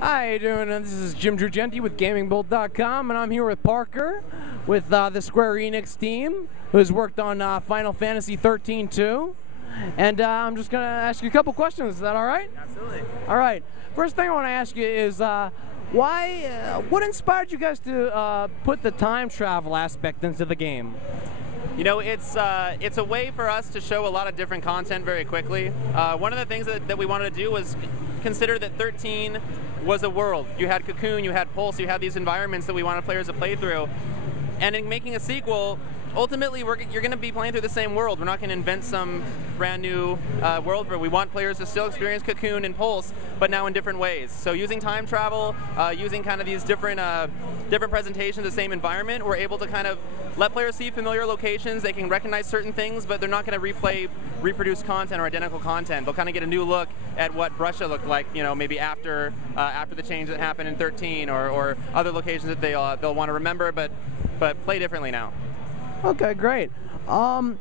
Hi, how you doing? This is Jim Drugenti with GamingBolt.com, and I'm here with Parker with the Square Enix team, who's worked on Final Fantasy XIII-2. And I'm just going to ask you a couple questions. Is that all right? Absolutely. All right. First thing I want to ask you is what inspired you guys to put the time travel aspect into the game? You know, it's a way for us to show a lot of different content very quickly. One of the things that we wanted to do was consider that 13 was a world. You had Cocoon, you had Pulse, you had these environments that we wanted players to play through. And in making a sequel, ultimately you're going to be playing through the same world. We're not going to invent some brand new world where we want players to still experience Cocoon and Pulse, but now in different ways. So using time travel, using kind of these different presentations of the same environment, we're able to kind of let players see familiar locations. They can recognize certain things, but they're not going to reproduce content or identical content. They'll kind of get a new look at what Brussia looked like, you know, maybe after the change that happened in 13, or other locations that they'll want to remember, but play differently now. Okay, great. I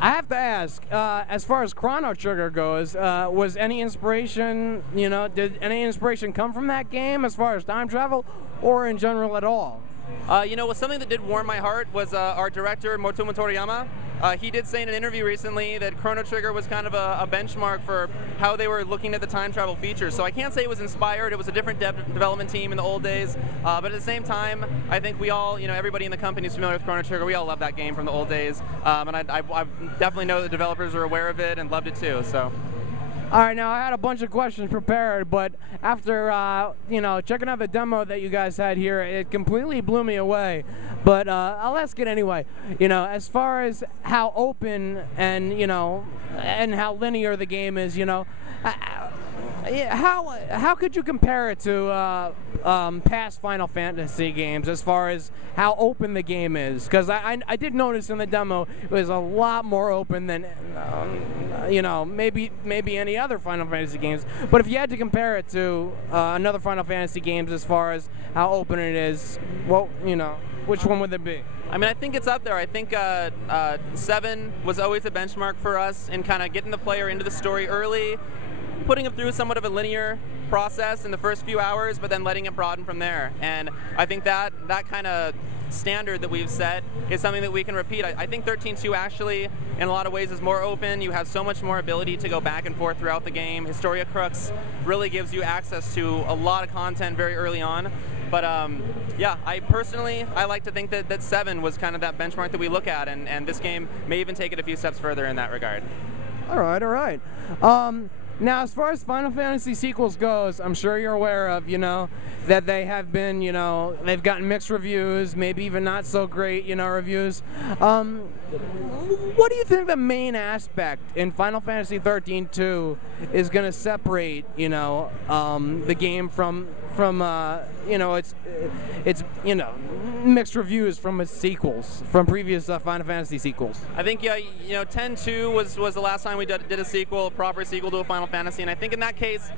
have to ask, as far as Chrono Trigger goes, was any inspiration, did any inspiration come from that game as far as time travel, or in general at all? Something that did warm my heart was our director, Motomo Toriyama. He did say in an interview recently that Chrono Trigger was kind of a benchmark for how they were looking at the time travel features. So I can't say it was inspired. It was a different development team in the old days. But at the same time, I think we all, everybody in the company is familiar with Chrono Trigger. We all love that game from the old days. And I definitely know the developers are aware of it and loved it too. So. All right, now I had a bunch of questions prepared, but after checking out the demo that you guys had here, it completely blew me away. But I'll ask it anyway. As far as how open and and how linear the game is, how could you compare it to past Final Fantasy games as far as how open the game is? Because I did notice in the demo it was a lot more open than maybe any other Final Fantasy games. But if you had to compare it to another Final Fantasy games as far as how open it is, well, which one would it be? I mean, I think it's up there. I think 7 was always a benchmark for us in kind of getting the player into the story early, putting them through somewhat of a linear process in the first few hours, but then letting it broaden from there. And I think that kind of standard that we've set is something that we can repeat. I think XIII-2 actually, in a lot of ways, is more open. You have so much more ability to go back and forth throughout the game. Historia Crux really gives you access to a lot of content very early on. But yeah, I like to think that 7 was kind of that benchmark that we look at, and this game may even take it a few steps further in that regard. All right. Now, as far as Final Fantasy sequels goes, I'm sure you're aware of, that they have been, they've gotten mixed reviews, maybe even not so great, reviews. What do you think the main aspect in Final Fantasy XIII-2 is going to separate, the game from its mixed reviews from its sequels, from previous Final Fantasy sequels? I think, X-II was the last time we did a sequel, a proper sequel to a Final Fantasy, and I think in that case,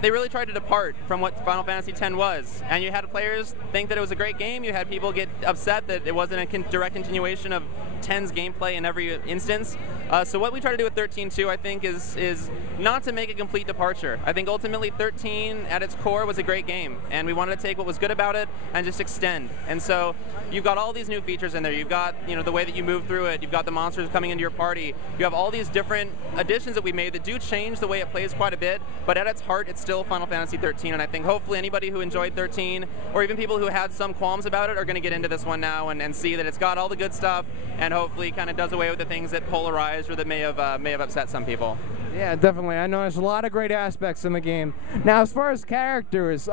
they really tried to depart from what Final Fantasy X was. And you had players think that it was a great game, you had people get upset that it wasn't a direct continuation of X's gameplay in every instance. So what we try to do with XIII-2, I think, is not to make a complete departure. I think ultimately 13 at its core was a great game, and we wanted to take what was good about it and just extend. And so you've got all these new features in there. You've got the way that you move through it. You've got the monsters coming into your party. You have all these different additions that we made that do change the way it plays quite a bit, but at its heart it's still Final Fantasy XIII. And I think hopefully anybody who enjoyed 13, or even people who had some qualms about it, are going to get into this one now and see that it's got all the good stuff, and hopefully kind of does away with the things that polarized or that may have upset some people. Yeah, definitely. I know there's a lot of great aspects in the game. Now, as far as characters,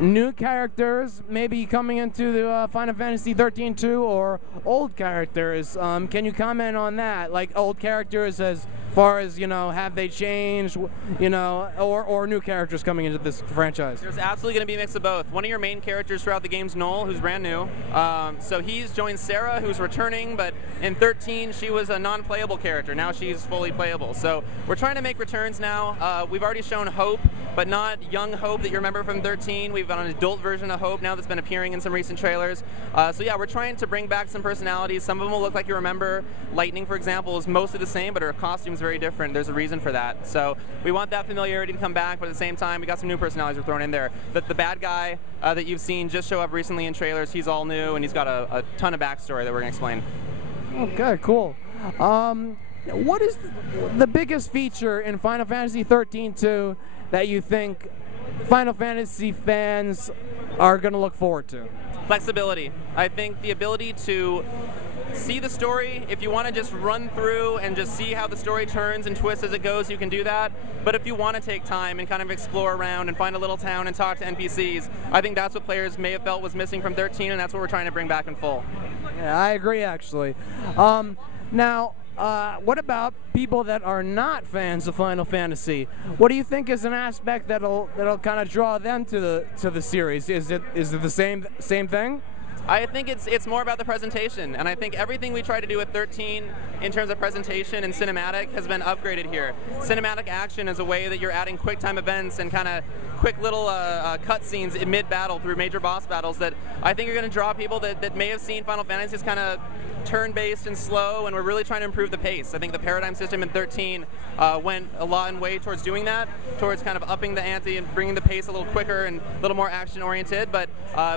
new characters maybe coming into the Final Fantasy XIII-2, or old characters, can you comment on that? Like old characters as far as, have they changed, or new characters coming into this franchise? There's absolutely going to be a mix of both. One of your main characters throughout the game's Noel, who's brand new. So he's joined Sarah, who's returning, but In 13, she was a non-playable character. Now she's fully playable. So we're trying to make returns now. We've already shown Hope, but not young Hope that you remember from 13. We've got an adult version of Hope now that's been appearing in some recent trailers. So yeah, we're trying to bring back some personalities. Some of them will look like you remember. Lightning, for example, is mostly the same, but her costume's very different. There's a reason for that. So we want that familiarity to come back, but at the same time, we got some new personalities we're throwing in there. The bad guy that you've seen just show up recently in trailers, he's all new, and he's got a ton of backstory that we're going to explain. Okay, cool. What is the biggest feature in Final Fantasy XIII-2 that you think Final Fantasy fans are going to look forward to? Flexibility. I think the ability to see the story. If you want to just run through and just see how the story turns and twists as it goes, you can do that. But if you want to take time and kind of explore around and find a little town and talk to NPCs, I think that's what players may have felt was missing from 13, and that's what we're trying to bring back in full. Yeah, I agree, actually. Now, what about people that are not fans of Final Fantasy? What do you think is an aspect that'll kind of draw them to the series? Is it the same thing? I think it's more about the presentation, and I think everything we try to do with 13 in terms of presentation and cinematic has been upgraded here. Cinematic action is a way that you're adding quick time events and kind of quick little cutscenes in mid-battle through major boss battles that I think are going to draw people that may have seen Final Fantasy as kind of turn-based and slow, and we're really trying to improve the pace. I think the paradigm system in 13 went a long way towards doing that, towards kind of upping the ante and bringing the pace a little quicker and a little more action-oriented, but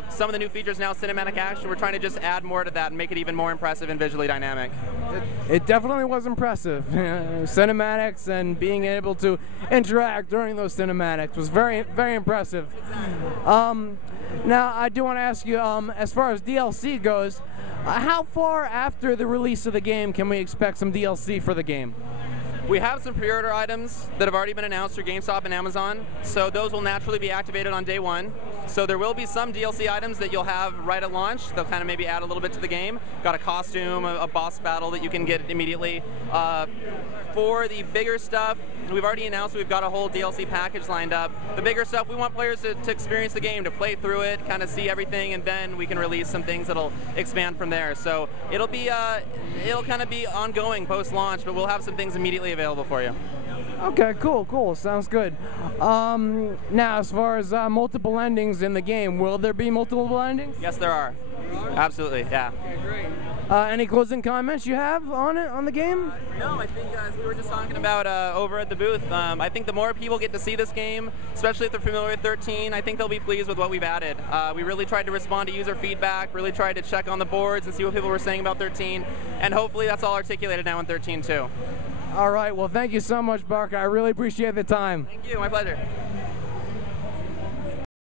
some of the new features now, cinematic action, we're trying to just add more to that and make it even more impressive and visually dynamic. It definitely was impressive. Cinematics and being able to interact during those cinematics was very, very impressive. Now, I do want to ask you, as far as DLC goes, how far after the release of the game can we expect some DLC for the game? We have some pre-order items that have already been announced through GameStop and Amazon, so those will naturally be activated on day one. So there will be some DLC items that you'll have right at launch. They'll kind of maybe add a little bit to the game. Got a costume, a boss battle that you can get immediately. For the bigger stuff, we've already announced we've got a whole DLC package lined up. The bigger stuff, we want players to experience the game, to play through it, kind of see everything, and then we can release some things that'll expand from there. So it'll kind of be ongoing post-launch, but we'll have some things immediately available for you. Okay, cool. Sounds good. Now, as far as multiple endings in the game, will there be multiple endings? Yes, there are. Absolutely, yeah. Okay, great. Any closing comments you have on the game? No, I think as we were just talking about over at the booth, I think the more people get to see this game, especially if they're familiar with 13, I think they'll be pleased with what we've added. We really tried to respond to user feedback, really tried to check on the boards and see what people were saying about 13, and hopefully that's all articulated now in 13 too. All right, well, thank you so much, Barker. I really appreciate the time. Thank you, my pleasure.